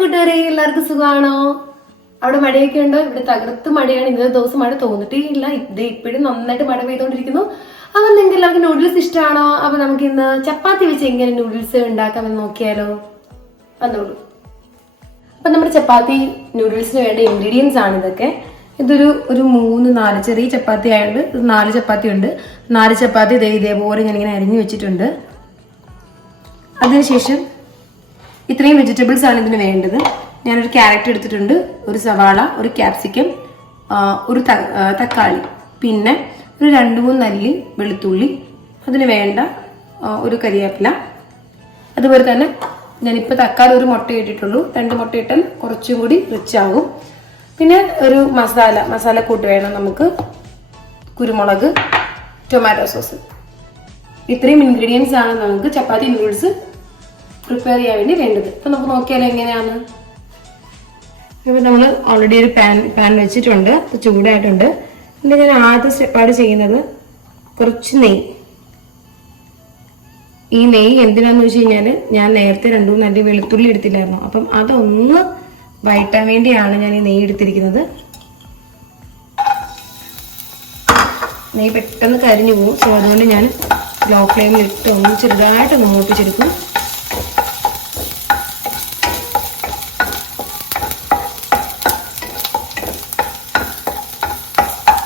കൂട്ടുകാരെ, എല്ലാവർക്കും സുഖമാണോ? അവിടെ മഴയൊക്കെ ഉണ്ടോ? ഇവിടെ തകർത്ത് മഴയാണ്. ഇന്നത്തെ ദിവസം മഴ തോന്നിട്ടേ ഇല്ല. ഇത് ഇപ്പോഴും നന്നായിട്ട് മഴ പെയ്തുകൊണ്ടിരിക്കുന്നു. അപ്പൊ നിങ്ങൾക്ക് എല്ലാവർക്കും നൂഡിൽസ് ഇഷ്ടമാണോ? അപ്പൊ നമുക്ക് ഇന്ന് ചപ്പാത്തി വെച്ച് എങ്ങനെ നൂഡിൽസ് ഉണ്ടാക്കാമെന്ന് നോക്കിയാലോ? വന്നോളൂ. അപ്പൊ നമ്മുടെ ചപ്പാത്തി നൂഡിൽസിന് വേണ്ട ഇൻഗ്രീഡിയൻസ് ആണ് ഇതൊക്കെ. ഇതൊരു 3-4 ചെറിയ ചപ്പാത്തി ആയതുകൊണ്ട് 4 ചപ്പാത്തി ഉണ്ട്. 4 ചപ്പാത്തി ഇതേപോലെ ഞാനിങ്ങനെ അരിഞ്ഞു വെച്ചിട്ടുണ്ട്. അതിനുശേഷം ഇത്രയും വെജിറ്റബിൾസ് ആണ് ഇതിന് വേണ്ടത്. ഞാനൊരു ക്യാരറ്റ് എടുത്തിട്ടുണ്ട്, ഒരു സവാള, ഒരു ക്യാപ്സിക്കം, ഒരു തക്കാളി, പിന്നെ ഒരു 2-3 അല്ലി വെളുത്തുള്ളി, അതിന് വേണ്ട ഒരു കരിവേപ്പില. അതുപോലെ തന്നെ ഞാനിപ്പോൾ തക്കാളി ഒരു മുട്ട ഇട്ടിട്ടുള്ളൂ. 2 മുട്ട ഇട്ടാൽ കുറച്ചും കൂടി റിച്ച് ആകും. പിന്നെ ഒരു മസാലക്കൂട്ട് വേണം നമുക്ക്. കുരുമുളക്, ടൊമാറ്റോ സോസ്. ഇത്രയും ഇൻഗ്രീഡിയൻസ് ആണ് നമുക്ക് ചപ്പാത്തി നൂഡിൽസ് പ്രിപ്പയർ ചെയ്യാൻ വേണ്ടി വേണ്ടത്. അപ്പൊ നമുക്ക് നോക്കിയാലോ എങ്ങനെയാണ്. ഇപ്പൊ നമ്മൾ ഓൾറെഡി ഒരു പാൻ വെച്ചിട്ടുണ്ട്, ചൂടായിട്ടുണ്ട്. പിന്നെ ഞാൻ ആദ്യ സ്റ്റെപ്പായിട്ട് ചെയ്യുന്നത് കുറച്ച് നെയ്യ്. ഈ നെയ്യ് എന്തിനാന്ന് വെച്ച് കഴിഞ്ഞാല് ഞാൻ നേരത്തെ 2-3 അല്ലി വെളുത്തുള്ളി എടുത്തില്ലായിരുന്നു. അപ്പം അതൊന്ന് വഴറ്റാൻ വേണ്ടിയാണ് ഞാൻ ഈ നെയ്യ് എടുത്തിരിക്കുന്നത്. നെയ്യ് പെട്ടെന്ന് കരിഞ്ഞു പോകും. സോ അതുകൊണ്ട് ഞാൻ ലോ ഫ്ലെയിമിൽ ഇട്ട് ഒന്ന് ചെറുതായിട്ടൊന്ന് മൂപ്പിച്ചെടുക്കും.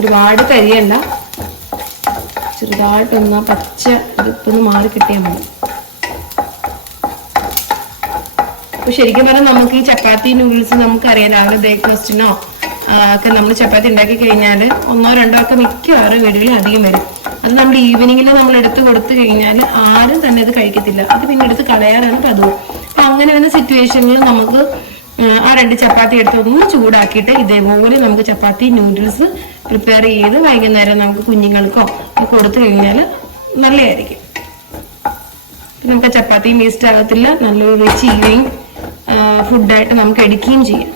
ഒരുപാട് കരിയല്ല, ചെറുതായിട്ടൊന്ന് പച്ച ഇതൊന്ന് മാറി കിട്ടിയാൽ മതി. അപ്പൊ ശരിക്കും പറഞ്ഞാൽ നമുക്ക് ഈ ചപ്പാത്തി നൂഡിൽസ് നമുക്കറിയാം, രാവിലെ ബ്രേക്ക്ഫാസ്റ്റിനോ ഒക്കെ നമ്മൾ ചപ്പാത്തി ഉണ്ടാക്കി കഴിഞ്ഞാൽ 1-2 ഒക്കെ മിക്കവാറും വീടുകളിൽ അധികം വരും. അത് നമ്മൾ ഈവനിങ്ങിൽ നമ്മൾ എടുത്ത് കൊടുത്തു കഴിഞ്ഞാൽ ആരും തന്നെ അത് കഴിക്കത്തില്ല. അത് പിന്നെ എടുത്ത് കളയാറാണ് പതിവ്. അപ്പൊ അങ്ങനെ വന്ന സിറ്റുവേഷനിൽ നമുക്ക് ആ 2 ചപ്പാത്തി എടുത്ത് ഒന്ന് ചൂടാക്കിയിട്ട് ഇതേപോലെ നമുക്ക് ചപ്പാത്തി നൂഡിൽസ് പ്രിപ്പയർ ചെയ്ത് വൈകുന്നേരം നമുക്ക് കുഞ്ഞുങ്ങൾക്കോ കൊടുത്തു കഴിഞ്ഞാൽ നല്ലതായിരിക്കും. നമുക്ക് ചപ്പാത്തിയും വേസ്റ്റ് ആകത്തില്ല, നല്ലൊരു റിച്ച് ഈവനിങ് ഫുഡായിട്ട് നമുക്ക് എടുക്കുകയും ചെയ്യാം.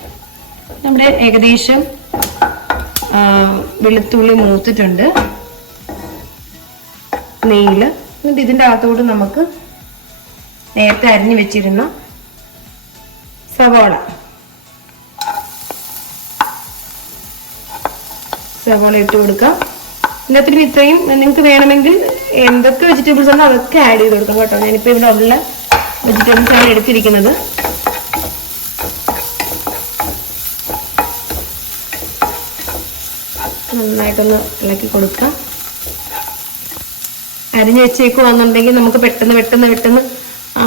നമ്മുടെ ഏകദേശം വെളുത്തുള്ളി മൂത്തിട്ടുണ്ട് നെയ്യിൽ. എന്നിട്ട് ഇതിൻ്റെ അകത്തോട്ട് നമുക്ക് നേരത്തെ അരിഞ്ഞു വെച്ചിരുന്ന സവാള ഇട്ട് കൊടുക്കാം. എല്ലാത്തിനും ഇത്രയും നിങ്ങൾക്ക് വേണമെങ്കിൽ എന്തൊക്കെ വെജിറ്റബിൾസ് ഉണ്ടോ അതൊക്കെ ആഡ് ചെയ്ത് കൊടുക്കാം കേട്ടോ. ഞാനിപ്പോൾ ഇവിടെ ഉള്ള വെജിറ്റബിൾസ് ആണ് എടുത്തിരിക്കുന്നത്. നന്നായിട്ടൊന്ന് ഇളക്കി കൊടുക്കാം. അരിഞ്ഞു വെച്ചേക്കുവാന്നുണ്ടെങ്കിൽ നമുക്ക് പെട്ടെന്ന്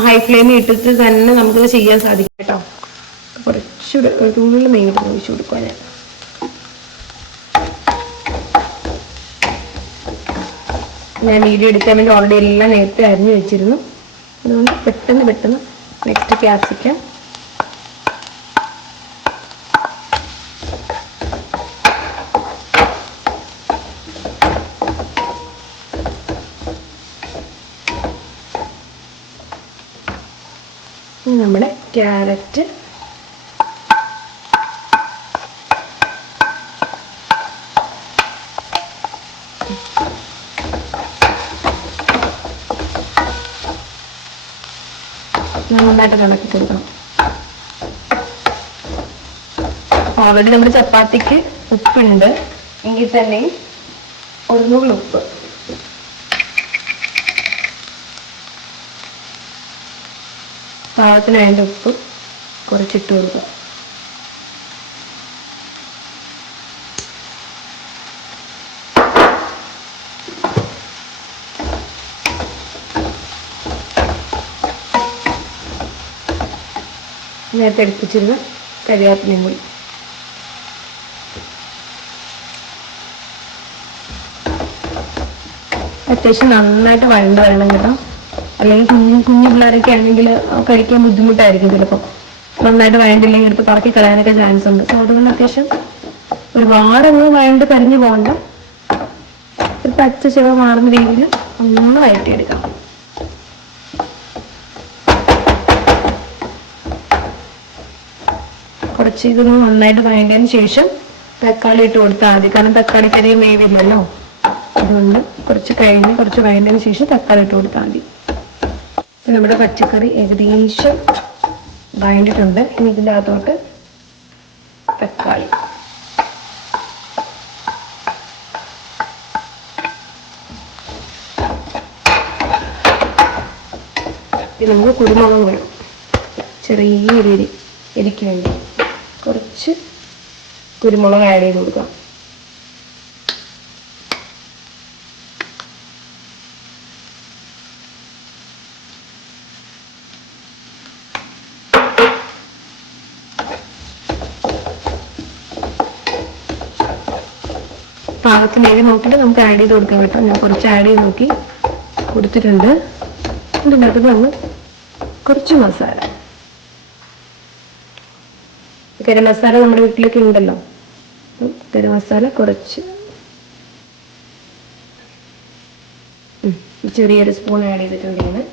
ഹൈ ഫ്ലെയിമിൽ ഇട്ടിട്ട് തന്നെ നമുക്കത് ചെയ്യാൻ സാധിക്കും കേട്ടോ. കുറച്ചുകൂടെ ഉള്ളിൽ നെയ്യ് ഒഴിച്ചു കൊടുക്കുക. ഞാൻ വീഡിയോ എടുക്കാൻ വേണ്ടി ഓൾറെഡി എല്ലാം നേരത്തെ അരിഞ്ഞു വെച്ചിരുന്നു. അതുകൊണ്ട് പെട്ടെന്ന് നെക്സ്റ്റ് ക്യാപ്സിക്കം, നമ്മുടെ ക്യാരറ്റ്, നന്നായിട്ട് ഇളക്കി കൊടുക്കണം. ഓൾറെഡി നമ്മുടെ ചപ്പാത്തിക്ക് ഉപ്പുണ്ട് എങ്കിൽ തന്നെ ഒരു നുള്ളി ഉപ്പ്, പാകത്തിന് വേണ്ട ഉപ്പ് കുറച്ചിട്ട് കൊടുക്കുക. നേരത്തെ എടുപ്പിച്ചിരുന്ന കരിവേപ്പിലയും കൂടി. അത്യാവശ്യം നന്നായിട്ട് വഴണ്ട വെള്ളം കേട്ടോ. അല്ലെങ്കിൽ കുഞ്ഞു പിള്ളേരൊക്കെ ആണെങ്കിൽ കഴിക്കാൻ ബുദ്ധിമുട്ടായിരിക്കും ചിലപ്പോൾ. നന്നായിട്ട് വഴണ്ടില്ലെങ്കിൽ എടുത്ത് പറക്കി കളയാനൊക്കെ ചാൻസ് ഉണ്ട്. സോ അതുകൊണ്ട് അത്യാവശ്യം ഒരുപാടൊന്നും വഴണ്ട് കരിഞ്ഞു പോകണ്ട, ഒരു പച്ച ചുവ മാറുന്ന രീതിയിൽ ഒന്ന് വഴറ്റിയെടുക്കാം. കുറച്ച് ഇതൊന്ന് നന്നായിട്ട് വഴണ്ടതിന് ശേഷം തക്കാളി ഇട്ട് കൊടുത്താൽ മതി. കാരണം തക്കാളിക്ക് അധികം വേവില്ലല്ലോ. അതുകൊണ്ട് കുറച്ച് വഴണ്ടതിന് ശേഷം തക്കാളി ഇട്ട് കൊടുത്താൽ മതി. നമ്മുടെ പച്ചക്കറി ഏകദേശം വഴണ്ടിട്ടുണ്ട്. ഇനി ഇതിൻ്റെ അകത്തോട്ട് തക്കാളി, ഇത് നമുക്ക് കുരുമുളക് വേണം, ചെറിയൊരു എരിക്ക് വേണ്ടി കുറച്ച് കുരുമുളക് ആഡ് ചെയ്ത് കൊടുക്കാം. പാകത്തിന് എരി നോക്കിയിട്ട് നമുക്ക് ആഡ് ചെയ്ത് കൊടുക്കാൻ പറ്റും. ഞാൻ കുറച്ച് ആഡ് ചെയ്ത് നോക്കി കൊടുത്തിട്ടുണ്ട്. ഇതിൻ്റെ അകത്ത് നമ്മൾ കുറച്ച് മസാല, ഗരം മസാല നമ്മുടെ വീട്ടിലൊക്കെ ഉണ്ടല്ലോ, ഗരം മസാല കുറച്ച് ചെറിയൊരു സ്പൂൺ ആഡ് ചെയ്തിട്ടുണ്ട്. ഇങ്ങനെ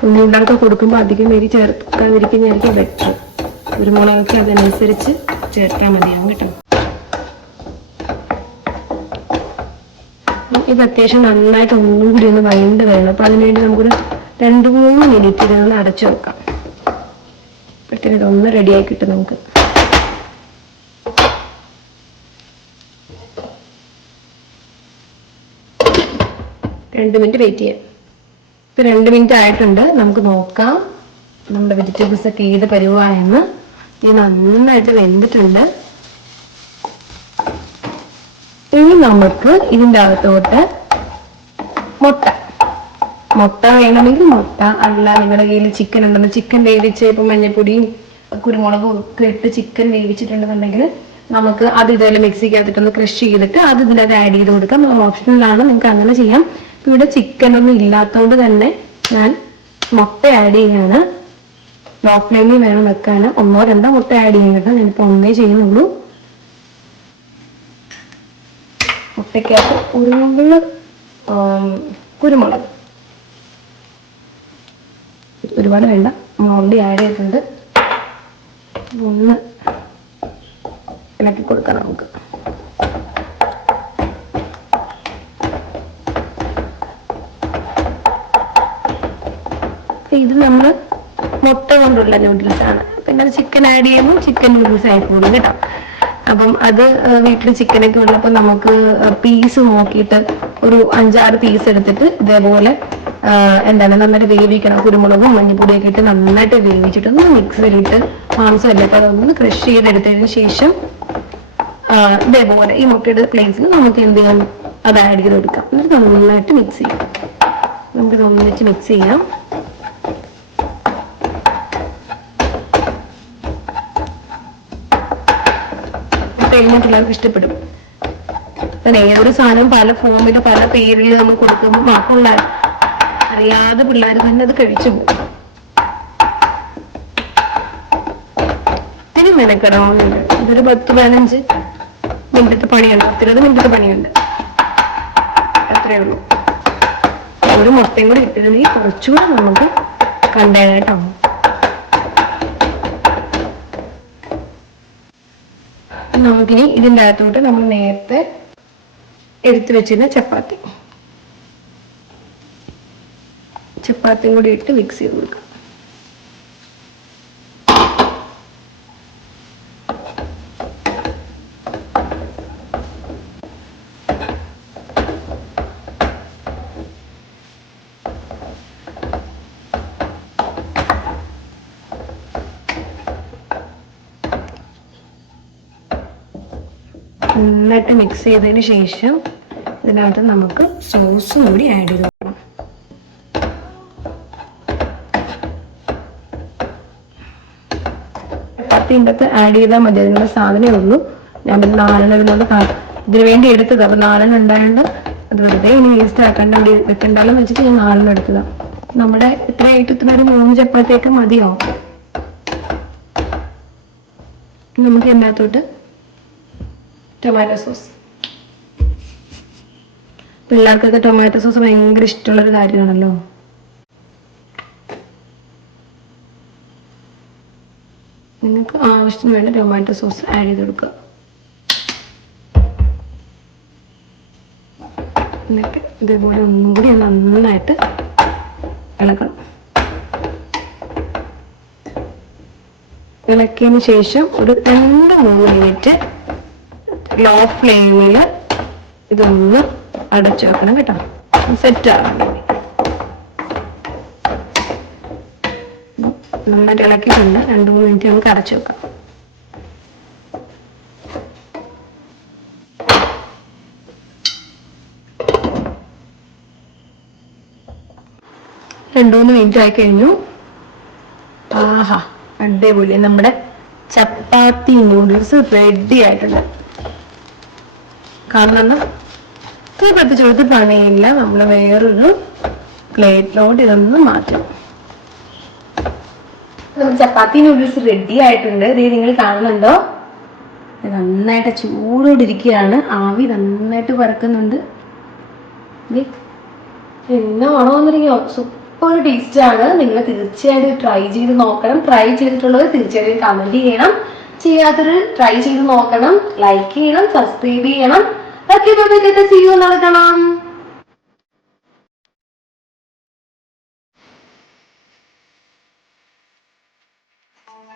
കുഞ്ഞുണ്ടാക്കി കൊടുക്കുമ്പോൾ അധികം എരി ചേർക്കാതിരിക്കുന്നതായിരിക്കും ബെറ്റർ. കുരുമുളകൊക്കെ അതനുസരിച്ച് ചേർത്താൽ മതിയാവും കേട്ടോ. ഇത് അത്യാവശ്യം നന്നായിട്ട് ഒന്നും കൂടി ഒന്ന് വഴണ്ട് വരണം. അപ്പൊ അതിനുവേണ്ടി നമുക്കൊരു 2-3 മിനിറ്റ് ഇതൊന്ന് അടച്ചു വെക്കാം. പെട്ടെന്ന് ഇതൊന്ന് റെഡിയായി കിട്ടും നമുക്ക്. രണ്ട് മിനിറ്റ് വെയിറ്റ് ചെയ്യാം. ഇപ്പൊ 2 മിനിറ്റ് ആയിട്ടുണ്ട്. നമുക്ക് നോക്കാം നമ്മുടെ വെജിറ്റബിൾസ് ഒക്കെ ഏത് പരുവായെന്ന്. ഇത് നന്നായിട്ട് വെന്തിട്ടുണ്ട്. ഇനി നമുക്ക് ഇതിൻ്റെ അകത്തോട്ട് മുട്ട വേണമെങ്കിൽ മുട്ട, അല്ല നിങ്ങളുടെ കയ്യിൽ ചിക്കൻ ഉണ്ടെന്ന് ചിക്കൻ വേവിച്ച് ഇപ്പം മഞ്ഞൾപ്പൊടിയും കുരുമുളകും ഒക്കെ ഇട്ട് ചിക്കൻ വേവിച്ചിട്ടുണ്ടെന്നുണ്ടെങ്കിൽ നമുക്ക് അത് ഇതുപോലെ മിക്സിക്കകത്തിട്ടൊന്ന് ക്രഷ് ചെയ്തിട്ട് അത് ഇതിനകത്ത് ആഡ് ചെയ്ത് കൊടുക്കാം. ഓപ്ഷനിലാണ്, നിങ്ങൾക്ക് അങ്ങനെ ചെയ്യാം. ഇവിടെ ചിക്കൻ ഒന്നും ഇല്ലാത്തതുകൊണ്ട് തന്നെ ഞാൻ മുട്ട ആഡ് ചെയ്യാണ്. ലോ ഫ്ലെയിമിൽ വേണം വെക്കാൻ. 1-2 മുട്ട ആഡ് ചെയ്യാൻ കേട്ടോ. ഞാനിപ്പോൾ 1 ചെയ്യുന്നുള്ളൂ. മുട്ടയ്ക്കകത്ത് കുരുമുളക് ഒരുപാട് വേണ്ട, ഓൾറെഡി ആഡ് ചെയ്തിട്ടുണ്ട്. ഒന്ന് ഇളക്കി കൊടുക്കാം നമുക്ക്. ഇത് നമ്മൾ മുട്ട കൊണ്ടുള്ള നൂഡിൽസ് ആണ്. പിന്നെ ചിക്കൻ ആഡ് ചെയ്യുമ്പോൾ ചിക്കൻ നൂഡിൽസ് ആയിക്കോളും കേട്ടോ. അപ്പം അത് വീട്ടിൽ ചിക്കനൊക്കെ ഉള്ളപ്പോൾ നമുക്ക് പീസ് നോക്കിയിട്ട് ഒരു 5-6 പീസ് എടുത്തിട്ട് ഇതേപോലെ നന്നായിട്ട് വേവിക്കണം. കുരുമുളകും മഞ്ഞൾപ്പൊടിയൊക്കെ ഇട്ട് നന്നായിട്ട് വേവിച്ചിട്ട് ഒന്ന് മിക്സിയിലിട്ട് മാംസമല്ലേ അപ്പോൾ അതൊന്ന് ക്രഷ് ചെയ്തെടുത്തതിന് ശേഷം ഇതേപോലെ ഈ മുട്ടയുടെ പ്ലേസിൽ നമുക്ക് എന്ത് ചെയ്യാം, അത് ആഡ് ചെയ്ത് കൊടുക്കാം. എന്നിട്ട് നന്നായിട്ട് മിക്സ് ചെയ്യാം. നമുക്കിത് ഒന്നിച്ച് മിക്സ് ചെയ്യാം. പിള്ളേർക്ക് ഇഷ്ടപ്പെടും. ഏതൊരു സാധനം പല ഫോമില് പല പേരിൽ നമ്മൾ കൊടുക്കുമ്പോൾ മക്കളുടെ അറിയാതെ പിള്ളേർ തന്നെ അത് കഴിച്ചു പോകും. ഇത്തിരി മെനക്കെടാവുന്നുണ്ട്. ഇതൊരു 10-15 മിനിറ്റത്തെ പണിയുണ്ട്, 20 മിനിറ്റത്തെ പണിയുണ്ട്. അത്രയേ ഉള്ളൂ. ഒരു മുട്ടയും കൂടി ഇട്ടിട്ടുണ്ടെങ്കിൽ കുറച്ചുകൂടെ നമുക്ക് കണ്ടേനായിട്ടാവും. നമുക്കിനി ഇതിൻ്റെ അകത്തോട്ട് നമ്മൾ നേരത്തെ എടുത്തു വെച്ചിരുന്ന ചപ്പാത്തിയും കൂടി ഇട്ട് മിക്സ് ചെയ്ത് കൊടുക്കാം. നന്നായിട്ട് മിക്സ് ചെയ്തതിന് ശേഷം ഇതിനകത്ത് നമുക്ക് സോസും കൂടി ആഡ് ചെയ്ത് കൊടുക്കണം. ഇതിൻ്റെ അകത്ത് ആഡ് ചെയ്താൽ മതി, അതിനുള്ള സാധനമേ ഉള്ളൂ. ഞാൻ 4 ഇതിനു വേണ്ടി എടുത്തത്. അപ്പൊ 4 ഉണ്ടായതുകൊണ്ട് അത് വെറുതെ ഇനി വേസ്റ്റ് ആക്കാണ്ട് വെക്കണ്ടാലും വെച്ചിട്ട് ഞാൻ 4 എടുത്തതാണ്. നമ്മുടെ ഇത്രയായിട്ട് ഇത്ര ഒരു 3 ചപ്പാത്തിയൊക്കെ മതിയാവും. നമുക്ക് ഇതിനകത്തോട്ട് ടൊമാറ്റോ സോസ്, പിള്ളേർക്കൊക്കെ ടൊമാറ്റോ സോസ് ഭയങ്കര ഇഷ്ടമുള്ളൊരു കാര്യമാണല്ലോ. നിങ്ങൾക്ക് ആവശ്യത്തിന് വേണ്ട ടൊമാറ്റോ സോസ് ആഡ് ചെയ്ത് കൊടുക്കുക. എന്നിട്ട് ഇതേപോലെ ഒന്നും കൂടി നന്നായിട്ട് ഇളക്കണം. ഇളക്കിയതിന് ശേഷം ഒരു 2-3 മിനിറ്റ് ലോ ഫ്ലെയിമിൽ ഇതൊന്ന് അടച്ചു വെക്കണം കേട്ടോ, സെറ്റ് ആവാൻ വേണ്ടി. നന്നായിട്ട് ഇളക്കിയിട്ടുണ്ട്. 2-3 മിനിറ്റ് നമുക്ക് അടച്ചു വെക്കാം. രണ്ടു മൂന്ന് മിനിറ്റ് ആയി കഴിഞ്ഞു. ആഹാ, അടിപൊളി നമ്മുടെ ചപ്പാത്തി നൂഡിൽസ് റെഡി ആയിട്ടുണ്ട്. കാണുന്നുണ്ടോ? ഇത് പ്രത്യേകിച്ച് പണിയില്ല. നമ്മൾ വേറൊരു പ്ലേറ്റിലോട്ട് ഇതൊന്ന് മാറ്റാം. ചപ്പാത്തി നൂഡിൽസ് റെഡി ആയിട്ടുണ്ട്. ഇത് നിങ്ങൾ കാണുന്നുണ്ടോ? നന്നായിട്ട് ചൂടോടിരിക്കുകയാണ്. ആവി നന്നായിട്ട് പറക്കുന്നുണ്ട്. എന്നാണോ എന്നിരിക്കോ, സൂപ്പർ ടേസ്റ്റ് ആണ്. നിങ്ങൾ തീർച്ചയായിട്ടും ട്രൈ ചെയ്ത് നോക്കണം. ട്രൈ ചെയ്തിട്ടുള്ളത് തീർച്ചയായിട്ടും കമന്റ് ചെയ്യണം. ചെയ്യാത്തൊരു ട്രൈ ചെയ്ത് നോക്കണം. ലൈക്ക് ചെയ്യണം, സബ്സ്ക്രൈബ് ചെയ്യണം. Okay, bye bye, see you, നാളെ കാണാം.